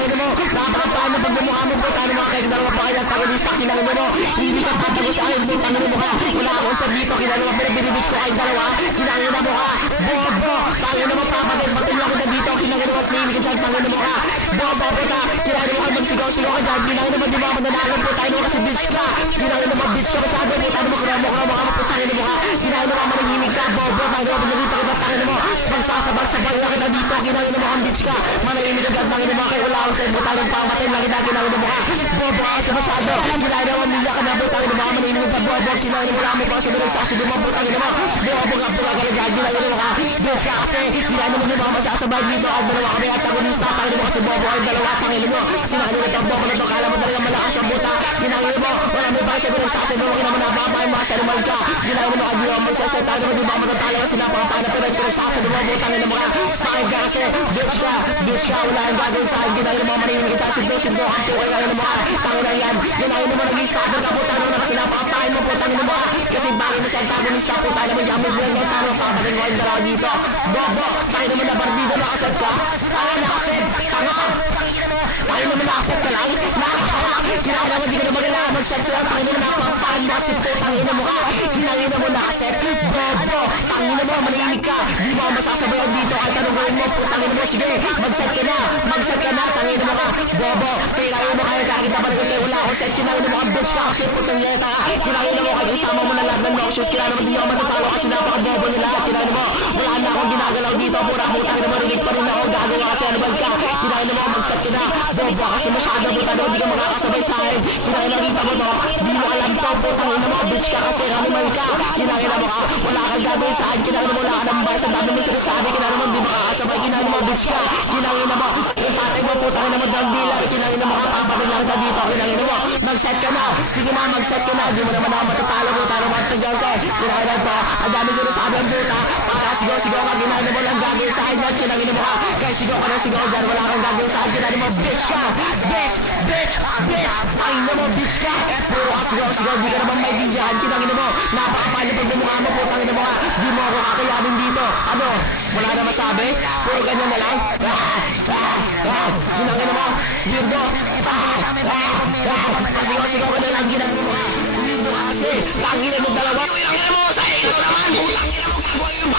putangin mo. Napakapaan na pagmumukha mo, putangin mo. Kahit dalawa pa kayo antagonista, kinangin mo. Hindi ka tatago sa akin, putangin mo ka. Wala akong sa dito, kinangin mo. Pero binibis ko kahit dalawa, kinangin mo ka. Bobo, tangin mo, papatid, patid mo kita dito, kinangin mo. Hindi ka dyan, tangin mo ka. Bobo, puta, kinangin mo ka, magsigaw-sigaw ka dyan. Kinangin mo, di ba ako nanalo, putangin mo kasi bitch ka. Kinangin mo, bitch ka masyado, putangin mo, kromo ka, putangin mo ka. Kinangin mo ka, manahimig ka, bobo, tangin mo, pinagita kita, tangin mo. Magsasabag-sabag na kita dito, kinangin mo kang bitch ka. Manahimig ka dyan, tangin mo, kaya wala akong sa'yo, putangin pamatay lang kita, kinangin mo ka. Bobo ka kasi masyado, kinangin mo, milya ka na, putangin mo ka, manahimig ka, bobo, kinangin mo lang mo pa sa mga sasubo mo, putangin mo. Bobo ka, pula ka na dyan, kinangin mo ka. Bitch ka kasi, kinangin mo mga masasabag dito, at dalawa kami antagonista, tangin mo kasi bobo ay dalawa, tangin mo. Kinangin mo ito, bobo na to, kala mo talagang malakas ang buta, kinangin mo, wala mo pa sa mga sasubo mo, kinangin mo na babay, mga sanumal ka, kinangin mo kadiwa mo, sasay mo, di ba matatalo kasi napakapana, pero sasubo mo, putangin mo ka, pangit ka kasi, bitch ka, wala yung gagawin sa akin, kinangin mo, manahimig ka sa sinto, ang tukay, kinangin mo ka, tangin na yan, kinangin mo nag-i-stopper ka, putangin mo na kasi napakapain mo, putangin mo ka, kasi bakit mo sa antagonista, putangin mo, gamit mo yung talo, papatay mo yung dalawa dito, bobo, tangin mo na barbido, nakasad ka, nakasad, tangin mo nakasad ka lang, kinangin mo, di ka na magalaman, magsad sila, tangin mo napakapain mo, kasi putangin mo ka, kinangin mo nakasad, bobo, tangin mo, manahimig ka, di mo masasabayan dito, ay tanongin mo, putangin mo, sige, magsad ka na, tangin mo ka, bobo, kailangan mo kayo kakita ba nagkakay, wala akong set, kinangin mo ang bitch ka, kasi putang yeta ka, kinangin mo kayo, kasama mo na lahat ng noxious, kinangin mo din ako matatalo, kasi napaka-bobo nila, kinangin mo, wala na akong ginagalaw dito, pura, putangin mo, rinig pa rin ako, gagawa kasi ano bag ka, kinangin mo, magsad ka na, bobo, kasi masyado, putangin mo, di ka makakasabay sa akin, kinangin mo, kita mo to, di mo alam to, putangin mo, bitch ka, kasi animal ka, kinangin mo ka, wala kang gagawin sa akin, kinangin mo, wala ka ng basa, dami mo sinasabi, kinangin mo, di makakasabay, kinangin mo, bitch ka, kinangin mo, yung tatay mo, putangin mo, drug dealer, kinangin mo, kapapatid lang ka dito, kinangin mo, mag-set ka na, sige na, mag-set ka na, di mo naman ako matatalo, putangin mo, tagyaw ka, kinangin mo, ang dami sinasabi ang puta, para sigaw ka, kinangin mo lang gagawin sa akin, kinangin mo ka, kaya sigaw ka na sigaw dyan, wala kang gagawin sa akin, kinangin mo, bitch ka, bitch, tangin mo, bitch ka, puro ka sigaw, di ka naman maintindihan, kinangin mo, napakapali pag bumukha mo, putangin mo ka, di mo ako kakayanin dito, ano, wala na masabi, puro ganyan na lang, kinangin mo, weirdo, sigaw ka na lang, kinangin mo, weirdo ka kasi, tangin mo dalawa, kinangin mo, sa iyo naman, putangin mo,